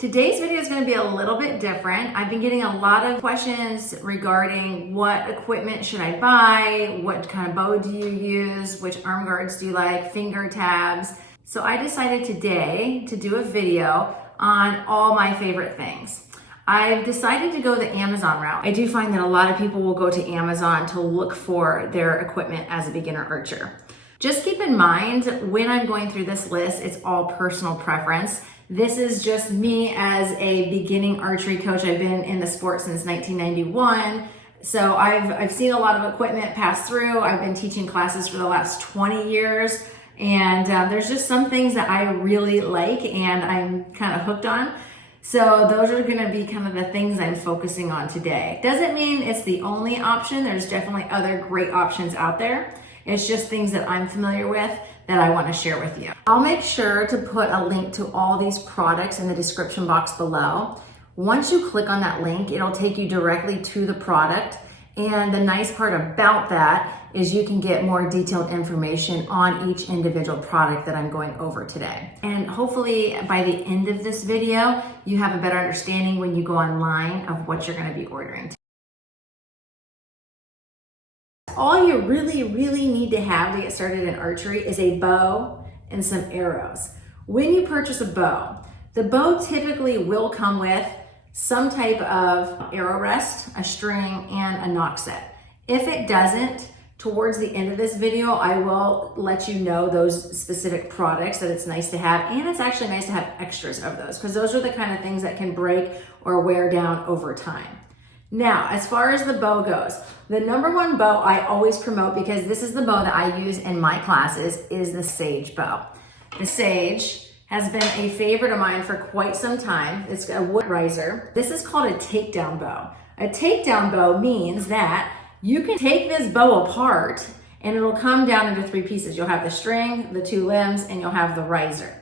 Today's video is going to be a little bit different. I've been getting a lot of questions regarding what equipment should I buy, what kind of bow do you use, which arm guards do you like, finger tabs. So I decided today to do a video on all my favorite things. I've decided to go the Amazon route. I do find that a lot of people will go to Amazon to look for their equipment as a beginner archer. Just keep in mind when I'm going through this list, it's all personal preference. This is just me as a beginning archery coach. I've been in the sport since 1991. So I've seen a lot of equipment pass through. I've been teaching classes for the last 20 years. And there's just some things that I really like and I'm kind of hooked on. So those are gonna be kind of the things I'm focusing on today. Doesn't mean it's the only option. There's definitely other great options out there. It's just things that I'm familiar with that I want to share with you. I'll make sure to put a link to all these products in the description box below. Once you click on that link, it'll take you directly to the product. And the nice part about that is you can get more detailed information on each individual product that I'm going over today. And hopefully by the end of this video, you have a better understanding when you go online of what you're going to be ordering. All you really need to have to get started in archery is a bow and some arrows. When you purchase a bow, the bow typically will come with some type of arrow rest, a string, and a knock set. If it doesn't, towards the end of this video, I will let you know those specific products that it's nice to have, and it's actually nice to have extras of those because those are the kind of things that can break or wear down over time. Now, as far as the bow goes, the number one bow I always promote, because this is the bow that I use in my classes, is the Sage bow. The Sage has been a favorite of mine for quite some time. It's a wood riser. This is called a takedown bow. A takedown bow means that you can take this bow apart and it'll come down into three pieces. You'll have the string, the two limbs, and you'll have the riser.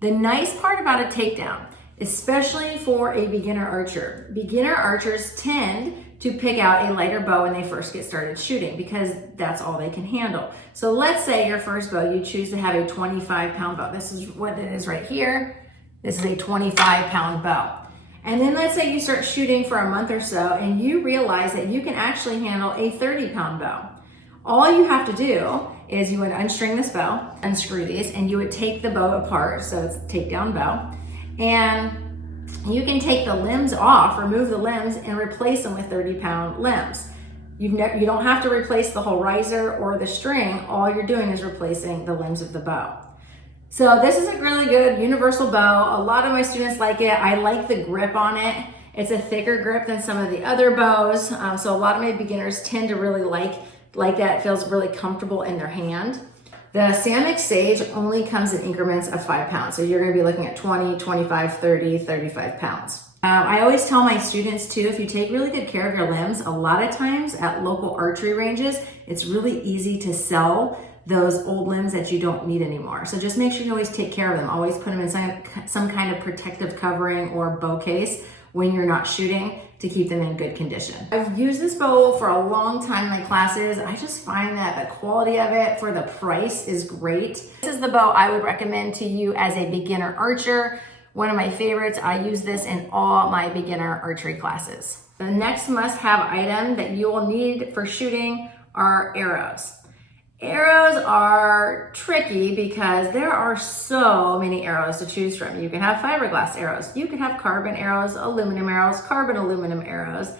The nice part about a takedown, especially for a beginner archer. Beginner archers tend to pick out a lighter bow when they first get started shooting because that's all they can handle. So let's say your first bow, you choose to have a 25-pound bow. This is what it is right here. This is a 25-pound bow. And then let's say you start shooting for a month or so and you realize that you can actually handle a 30-pound bow. All you have to do is you would unstring this bow, unscrew these, and you would take the bow apart, so it's a takedown bow. And you can take the limbs off, remove the limbs, and replace them with 30-pound limbs. You don't have to replace the whole riser or the string. All you're doing is replacing the limbs of the bow. So this is a really good universal bow. A lot of my students like it. I like the grip on it. It's a thicker grip than some of the other bows. So a lot of my beginners tend to really like that. It feels really comfortable in their hand. The Samick Sage only comes in increments of 5 pounds. So you're gonna be looking at 20, 25, 30, 35 pounds. I always tell my students too, if you take really good care of your limbs, a lot of times at local archery ranges, it's really easy to sell those old limbs that you don't need anymore. So just make sure you always take care of them. Always put them in some kind of protective covering or bow case when you're not shooting to keep them in good condition. I've used this bow for a long time in my classes. I just find that the quality of it for the price is great. This is the bow I would recommend to you as a beginner archer. One of my favorites. I use this in all my beginner archery classes. The next must-have item that you will need for shooting are arrows. Arrows are tricky because there are so many arrows to choose from. You can have fiberglass arrows, you can have carbon arrows, aluminum arrows, carbon aluminum arrows.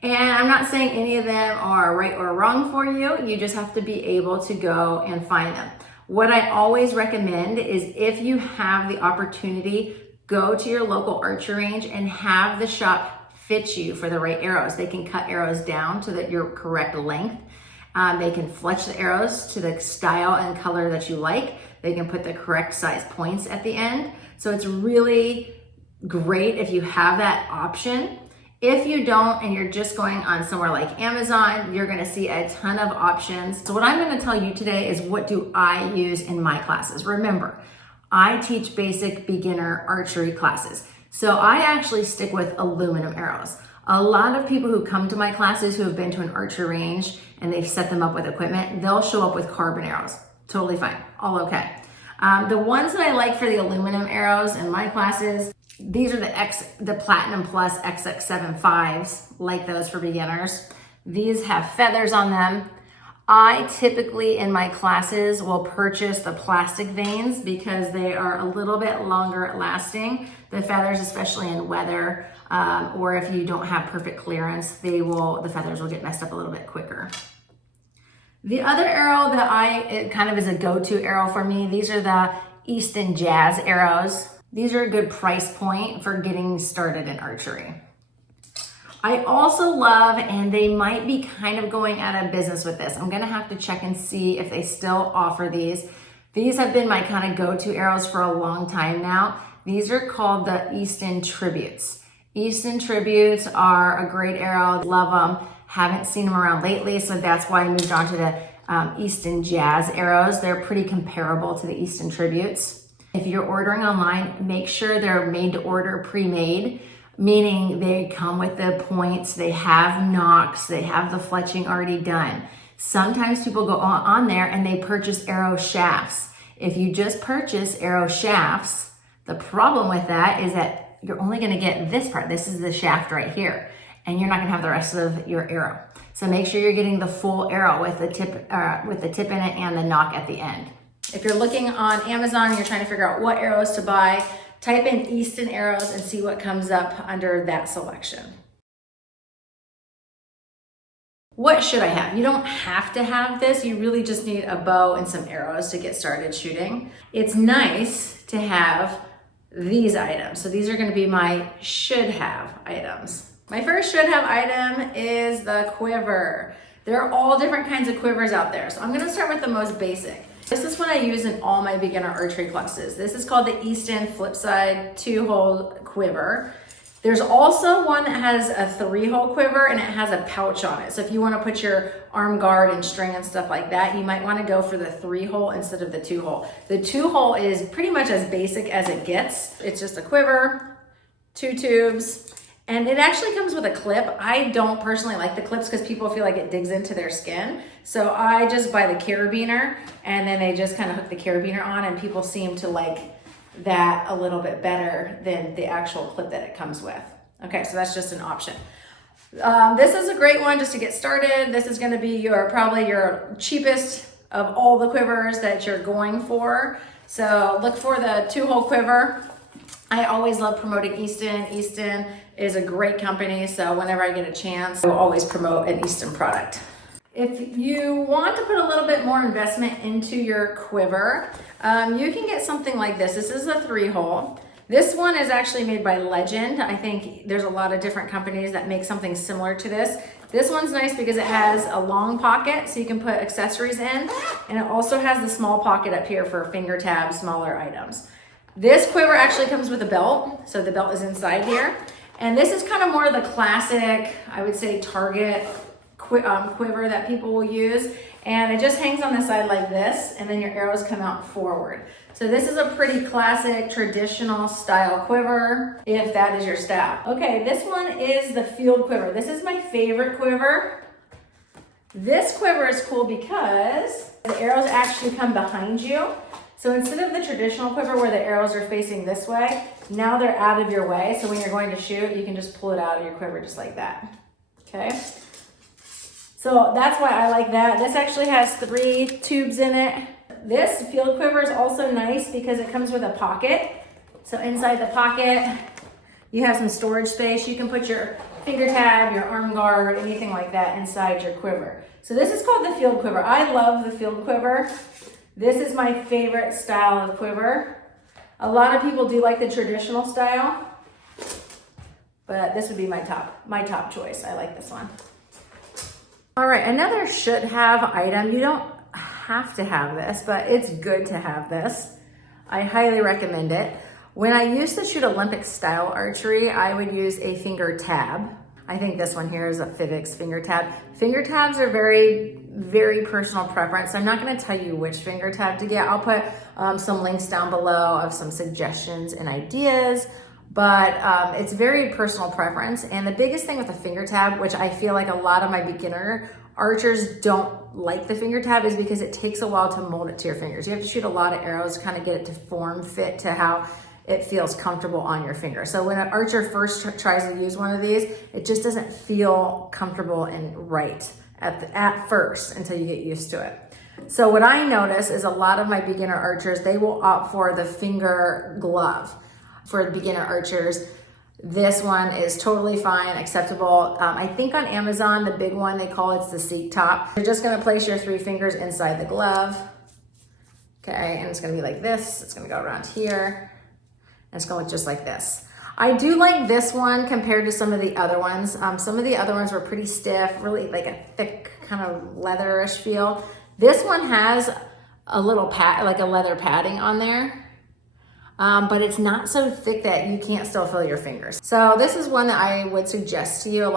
And I'm not saying any of them are right or wrong for you. You just have to be able to go and find them. What I always recommend is if you have the opportunity, go to your local archery range and have the shop fit you for the right arrows. They can cut arrows down to your correct length. They can fletch the arrows to the style and color that you like. They can put the correct size points at the end. So it's really great if you have that option. If you don't and you're just going on somewhere like Amazon, you're gonna see a ton of options. So what I'm gonna tell you today is what do I use in my classes. Remember, I teach basic beginner archery classes. So I actually stick with aluminum arrows. A lot of people who come to my classes who have been to an archery range and they've set them up with equipment, they'll show up with carbon arrows. Totally fine, all okay. The ones that I like for the aluminum arrows in my classes, these are the Platinum Plus XX75s, like those for beginners. These have feathers on them. I typically in my classes will purchase the plastic vanes because they are a little bit longer lasting. The feathers, especially in weather, or if you don't have perfect clearance, the feathers will get messed up a little bit quicker. The other arrow that it kind of is a go-to arrow for me, these are the Easton Jazz arrows. These are a good price point for getting started in archery. I also love, and they might be kind of going out of business with this. I'm gonna have to check and see if they still offer these. These have been my kind of go-to arrows for a long time now. These are called the Easton Tributes. Easton Tributes are a great arrow, love them. Haven't seen them around lately, so that's why I moved on to the Easton Jazz arrows. They're pretty comparable to the Easton Tributes. If you're ordering online, make sure they're made to order pre-made, meaning they come with the points, they have nocks, they have the fletching already done. Sometimes people go on there and they purchase arrow shafts. If you just purchase arrow shafts, the problem with that is that you're only gonna get this part. This is the shaft right here, and you're not gonna have the rest of your arrow. So make sure you're getting the full arrow with the tip in it and the nock at the end. If you're looking on Amazon and you're trying to figure out what arrows to buy, type in Easton arrows and see what comes up under that selection. What should I have? You don't have to have this. You really just need a bow and some arrows to get started shooting. It's nice to have these items. So these are going to be my should have items. My first should have item is the quiver. There are all different kinds of quivers out there. So I'm going to start with the most basic. This is what I use in all my beginner archery classes. This is called the Easton flip side 2-hole quiver. There's also one that has a 3-hole quiver and it has a pouch on it. So if you want to put your arm guard and string and stuff like that, you might want to go for the 3-hole instead of the 2-hole. The 2-hole is pretty much as basic as it gets. It's just a quiver, 2 tubes, and it actually comes with a clip. I don't personally like the clips because people feel like it digs into their skin. So I just buy the carabiner and then they just kind of hook the carabiner on, and people seem to like that a little bit better than the actual clip that it comes with. Okay, so that's just an option. This is a great one just to get started. This is gonna be probably your cheapest of all the quivers that you're going for. So look for the 2-hole quiver. I always love promoting Easton. Easton is a great company, so whenever I get a chance, I will always promote an Easton product. If you want to put a little bit more investment into your quiver, you can get something like this. This is a 3-hole. This one is actually made by Legend. I think there's a lot of different companies that make something similar to this. This one's nice because it has a long pocket so you can put accessories in, and it also has the small pocket up here for finger tabs, smaller items. This quiver actually comes with a belt, so the belt is inside here. And this is kind of more of the classic, I would say, Target quiver that people will use. And it just hangs on the side like this, and then your arrows come out forward. So this is a pretty classic, traditional style quiver, if that is your style. Okay, this one is the field quiver. This is my favorite quiver. This quiver is cool because the arrows actually come behind you. So instead of the traditional quiver where the arrows are facing this way, now they're out of your way. So when you're going to shoot, you can just pull it out of your quiver just like that, okay? So that's why I like that. This actually has 3 tubes in it. This field quiver is also nice because it comes with a pocket. So inside the pocket, you have some storage space. You can put your finger tab, your arm guard, anything like that inside your quiver. So this is called the field quiver. I love the field quiver. This is my favorite style of quiver. A lot of people do like the traditional style, but this would be my top choice. I like this one. All right, another should have item. You don't have to have this, but it's good to have this. I highly recommend it. When I used to shoot Olympic style archery, I would use a finger tab. I think this one here is a Fivix finger tab. Finger tabs are very, very personal preference. I'm not gonna tell you which finger tab to get. I'll put some links down below of some suggestions and ideas, but it's very personal preference. And the biggest thing with a finger tab, which I feel like a lot of my beginner archers don't like the finger tab is because it takes a while to mold it to your fingers. You have to shoot a lot of arrows to kind of get it to form fit to how it feels comfortable on your finger. So when an archer first tries to use one of these, it just doesn't feel comfortable and right at first until you get used to it. So what I notice is a lot of my beginner archers, they will opt for the finger glove for beginner archers. This one is totally fine, acceptable. I think on Amazon, the big one, they call it the seat top. You're just gonna place your 3 fingers inside the glove. Okay, and it's gonna be like this. It's gonna go around here. And it's gonna look just like this. I do like this one compared to some of the other ones. Some of the other ones were pretty stiff, really like a thick kind of leatherish feel. This one has a little pad, like a leather padding on there. But it's not so thick that you can't still feel your fingers. So this is one that I would suggest to you.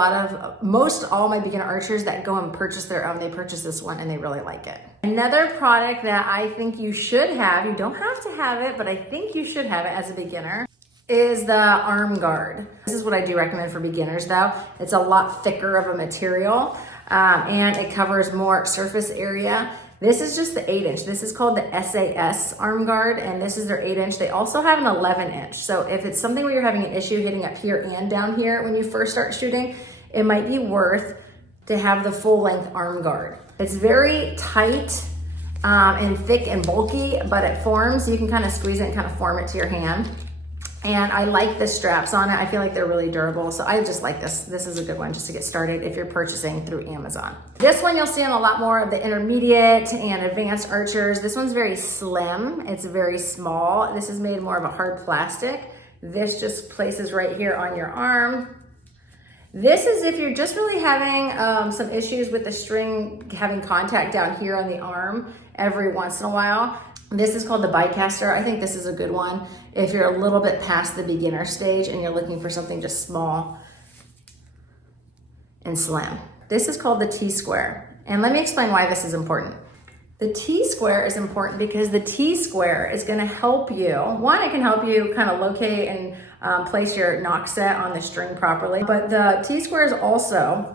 Most all my beginner archers that go and purchase their own, they purchase this one and they really like it. Another product that I think you should have, you don't have to have it, but I think you should have it as a beginner, is the arm guard. This is what I do recommend for beginners though. It's a lot thicker of a material and it covers more surface area. This is just the 8-inch. This is called the SAS arm guard, and this is their 8-inch. They also have an 11-inch. So if it's something where you're having an issue hitting up here and down here when you first start shooting, it might be worth to have the full length arm guard. It's very tight and thick and bulky, but it forms. You can kind of squeeze it and kind of form it to your hand. And I like the straps on it. I feel like they're really durable. So I just like this. This is a good one just to get started if you're purchasing through Amazon. This one you'll see on a lot more of the intermediate and advanced archers. This one's very slim. It's very small. This is made more of a hard plastic. This just places right here on your arm. This is if you're just really having some issues with the string having contact down here on the arm every once in a while. This is called the Lancaster. I think this is a good one if you're a little bit past the beginner stage and you're looking for something just small and slim. This is called the T-square. And let me explain why this is important. The T-square is important because the T-square is gonna help you. One, it can help you kind of locate and place your knock set on the string properly. But the T-square is also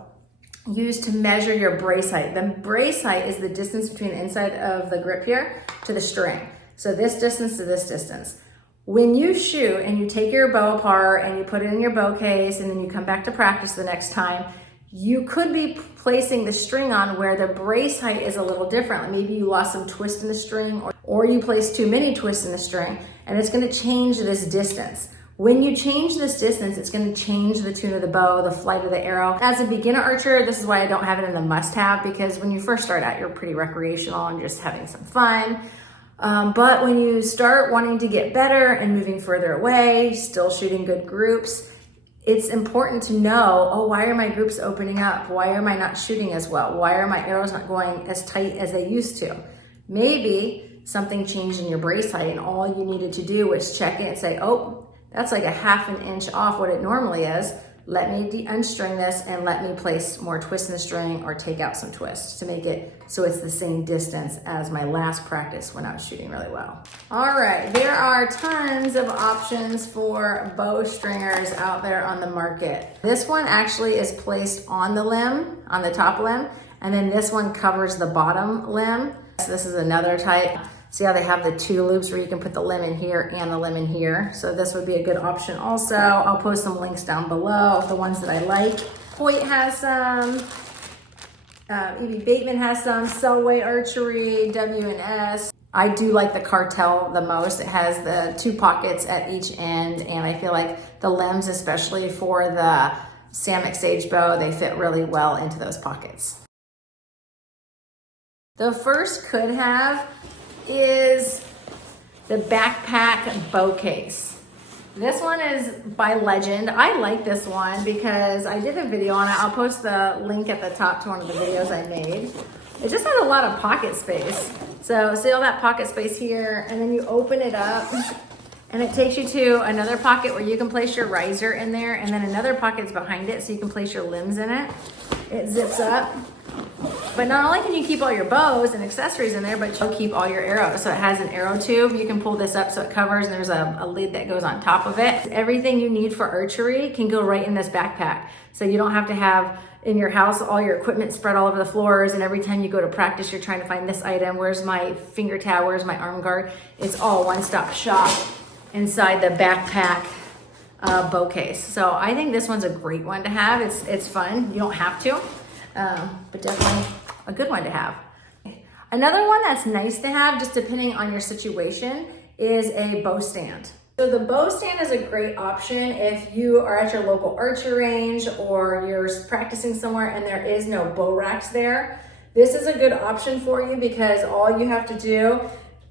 used to measure your brace height. The brace height is the distance between the inside of the grip here to the string. So this distance to this distance. When you shoot and you take your bow apart and you put it in your bow case and then you come back to practice the next time, you could be placing the string on where the brace height is a little different. Maybe you lost some twist in the string or you placed too many twists in the string, and it's gonna change this distance. When you change this distance, it's gonna change the tune of the bow, the flight of the arrow. As a beginner archer, this is why I don't have it in the must-have, because when you first start out, you're pretty recreational and just having some fun. But when you start wanting to get better and moving further away, still shooting good groups, it's important to know, oh, why are my groups opening up? Why am I not shooting as well? Why are my arrows not going as tight as they used to? Maybe something changed in your brace height and all you needed to do was check it and say, oh, that's like a ½ an inch off what it normally is. Let me unstring this and let me place more twists in the string or take out some twists to make it so it's the same distance as my last practice when I was shooting really well. All right, there are tons of options for bow stringers out there on the market. This one actually is placed on the limb, on the top limb, and then this one covers the bottom limb. So this is another type. See how they have the 2 loops where you can put the limb in here and the limb in here. So this would be a good option also. I'll post some links down below of the ones that I like. Hoyt has some, E.B. Bateman has some, Selway Archery, W&S. I do like the Cartel the most. It has the 2 pockets at each end, and I feel like the limbs, especially for the Samick Sage bow, they fit really well into those pockets. The first could have is the backpack bow case. This one is by Legend. I like this one because I did a video on it. I'll post the link at the top to one of the videos I made. It just has a lot of pocket space. So see all that pocket space here, and then you open it up and it takes you to another pocket where you can place your riser in there, and then another pocket's behind it so you can place your limbs in it. It zips up. But not only can you keep all your bows and accessories in there, but you'll keep all your arrows. So it has an arrow tube. You can pull this up so it covers, and there's a lid that goes on top of it. Everything you need for archery can go right in this backpack. So you don't have to have in your house, all your equipment spread all over the floors, and every time you go to practice, you're trying to find this item. Where's my finger tab? Where's my arm guard? It's all one-stop shop inside the backpack bow case. So I think this one's a great one to have. It's fun. You don't have to, but definitely a good one to have. Another one that's nice to have, just depending on your situation, is a bow stand. So the bow stand is a great option if you are at your local archery range or you're practicing somewhere and there is no bow racks there. This is a good option for you because all you have to do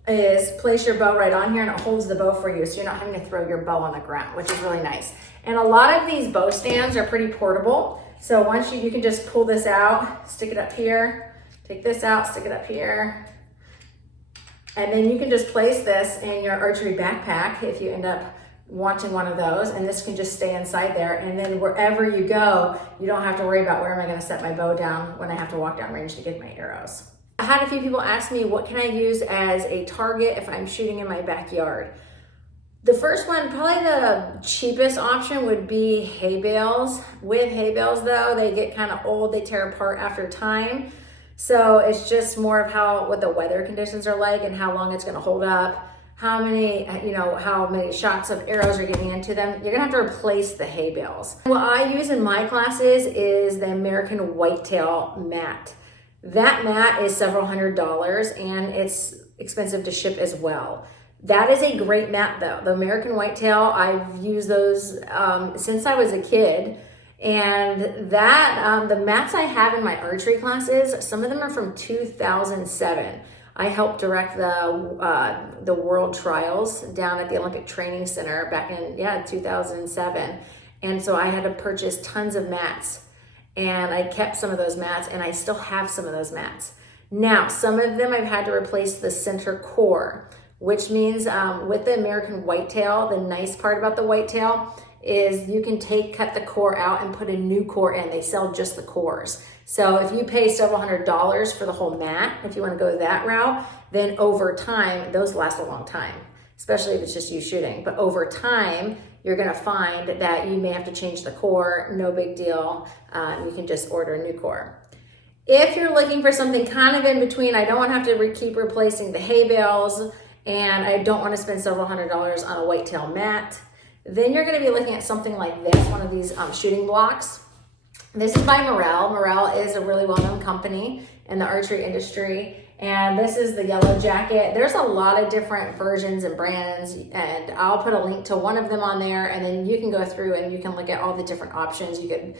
is place your bow right on here and it holds the bow for you, so you're not having to throw your bow on the ground, which is really nice. And a lot of these bow stands are pretty portable. So once you can just pull this out, stick it up here, take this out, stick it up here, and then you can just place this in your archery backpack if you end up wanting one of those, and this can just stay inside there. And then wherever you go, you don't have to worry about where am I gonna set my bow down when I have to walk down range to get my arrows. I had a few people ask me, what can I use as a target if I'm shooting in my backyard? The first one, probably the cheapest option would be hay bales. With hay bales though, they get kind of old, they tear apart after time. So it's just more of what the weather conditions are like and how long it's gonna hold up, how many shots of arrows are getting into them. You're gonna have to replace the hay bales. What I use in my classes is the American Whitetail mat. That mat is several $100s and it's expensive to ship as well. That is a great mat though. The American Whitetail, I've used those since I was a kid. And that, the mats I have in my archery classes, some of them are from 2007. I helped direct the World Trials down at the Olympic Training Center back in 2007. And so I had to purchase tons of mats. And I kept some of those mats and I still have some of those mats. Now, some of them I've had to replace the center core, which means with the American Whitetail, the nice part about the Whitetail is you can cut the core out and put a new core in. They sell just the cores. So if you pay several $100s for the whole mat, if you want to go that route, then over time, those last a long time, especially if it's just you shooting. But over time, you're gonna find that you may have to change the core, no big deal. You can just order a new core. If you're looking for something kind of in between, I don't want to have to keep replacing the hay bales and I don't want to spend several $100s on a whitetail mat, then you're going to be looking at something like this, one of these shooting blocks. This is by Morel. Morel is a really well-known company in the archery industry, and this is the yellow jacket. There's a lot of different versions and brands, and I'll put a link to one of them on there, and then you can go through and you can look at all the different options. You can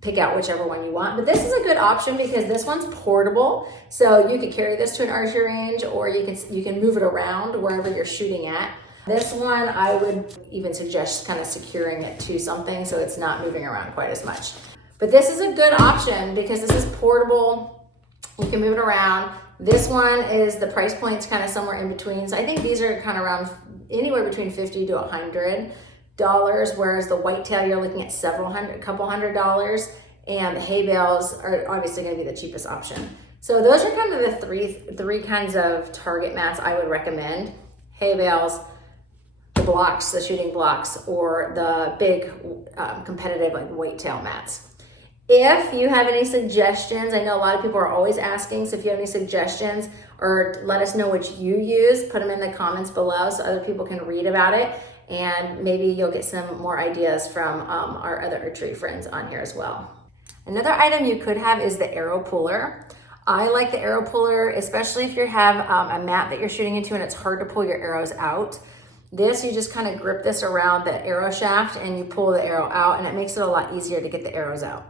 pick out whichever one you want, but this is a good option because this one's portable, so you could carry this to an archery range, or you can move it around wherever you're shooting at. This one, I would even suggest kind of securing it to something so it's not moving around quite as much. But this is a good option because this is portable. You can move it around. This one is, the price point's kind of somewhere in between. So I think these are kind of around anywhere between $50 to $100, whereas the Whitetail, you're looking at couple $100s, and the hay bales are obviously going to be the cheapest option. So those are kind of the three kinds of target mats I would recommend: hay bales, the blocks, the shooting blocks, or the big competitive like Whitetail mats. If you have any suggestions, I know a lot of people are always asking, so if you have any suggestions or let us know what you use, put them in the comments below so other people can read about it, and maybe you'll get some more ideas from our other archery friends on here as well. Another item you could have is the arrow puller. I like the arrow puller, especially if you have a mat that you're shooting into and it's hard to pull your arrows out. This, you just kind of grip this around the arrow shaft and you pull the arrow out, and it makes it a lot easier to get the arrows out.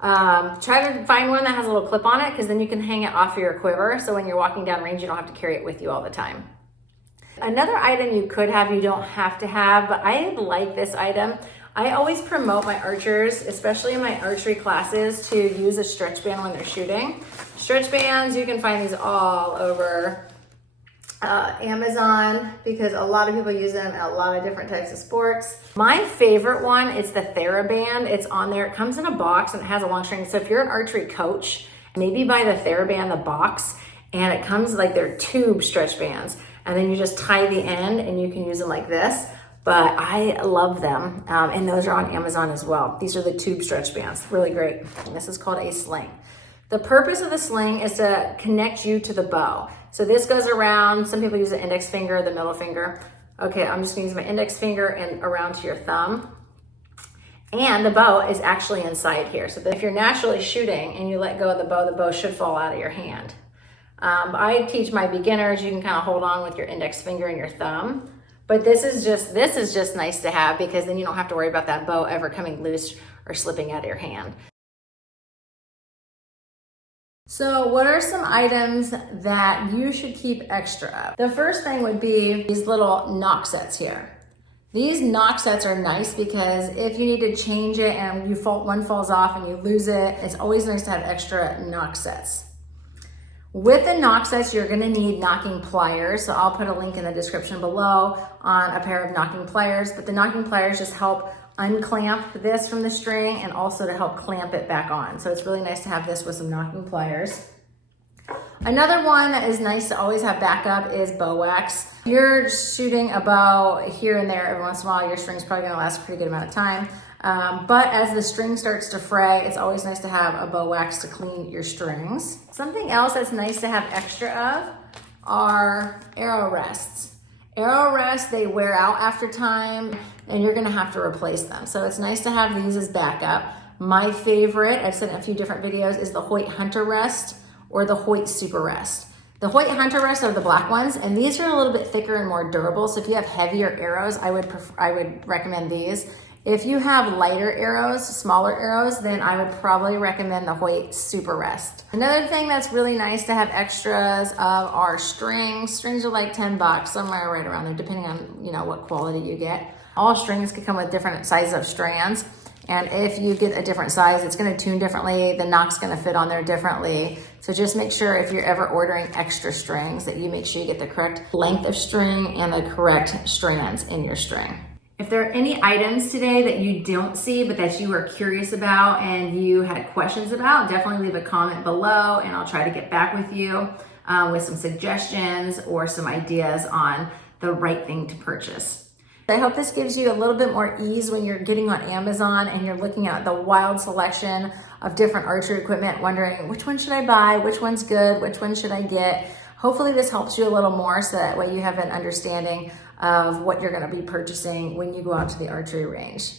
Try to find one that has a little clip on it, because then you can hang it off of your quiver, so when you're walking down range you don't have to carry it with you all the time. Another item you could have, you don't have to have, but I like this item. I always promote my archers, especially in my archery classes, to use a stretch band when they're shooting. Stretch bands, you can find these all over Amazon, because a lot of people use them in a lot of different types of sports. My favorite one is the TheraBand. It's on there. It comes in a box and it has a long string. So if you're an archery coach, maybe buy the TheraBand, the box, and it comes like they're tube stretch bands. And then you just tie the end and you can use them like this. but I love them. And those are on Amazon as well. These are the tube stretch bands, really great. And this is called a sling. The purpose of the sling is to connect you to the bow. So this goes around, some people use the index finger, the middle finger. Okay, I'm just gonna use my index finger and around to your thumb. And the bow is actually inside here. So that if you're naturally shooting and you let go of the bow should fall out of your hand. I teach my beginners, you can kind of hold on with your index finger and your thumb. But this is just nice to have, because then you don't have to worry about that bow ever coming loose or slipping out of your hand. So what are some items that you should keep extra of? The first thing would be these little knock sets here. These knock sets are nice because if you need to change it and one falls off and you lose it, it's always nice to have extra knock sets. With the knock sets, you're gonna need knocking pliers. So I'll put a link in the description below on a pair of knocking pliers, but the knocking pliers just help unclamp this from the string and also to help clamp it back on. So it's really nice to have this with some knocking pliers. Another one that is nice to always have backup is bow wax. If you're shooting a bow here and there every once in a while, your string's probably gonna last a pretty good amount of time. But as the string starts to fray, it's always nice to have a bow wax to clean your strings. Something else that's nice to have extra of are arrow rests. Arrow rests, they wear out after time and you're gonna have to replace them. So it's nice to have these as backup. My favorite, I've said in a few different videos, is the Hoyt Hunter Rest or the Hoyt Super Rest. The Hoyt Hunter Rest are the black ones, and these are a little bit thicker and more durable. So if you have heavier arrows, I would recommend these. If you have lighter arrows, smaller arrows, then I would probably recommend the Hoyt Super Rest. Another thing that's really nice to have extras of are strings. Strings are like 10 bucks, somewhere right around there, depending on what quality you get. All strings can come with different sizes of strands. And if you get a different size, it's gonna tune differently, the knock's gonna fit on there differently. So just make sure if you're ever ordering extra strings that you make sure you get the correct length of string and the correct strands in your string. If there are any items today that you don't see but that you are curious about and you had questions about, definitely leave a comment below and I'll try to get back with you with some suggestions or some ideas on the right thing to purchase. I hope this gives you a little bit more ease when you're getting on Amazon and you're looking at the wild selection of different archery equipment, wondering which one should I buy, which one's good, which one should I get. Hopefully this helps you a little more so that way you have an understanding of what you're gonna be purchasing when you go out to the archery range.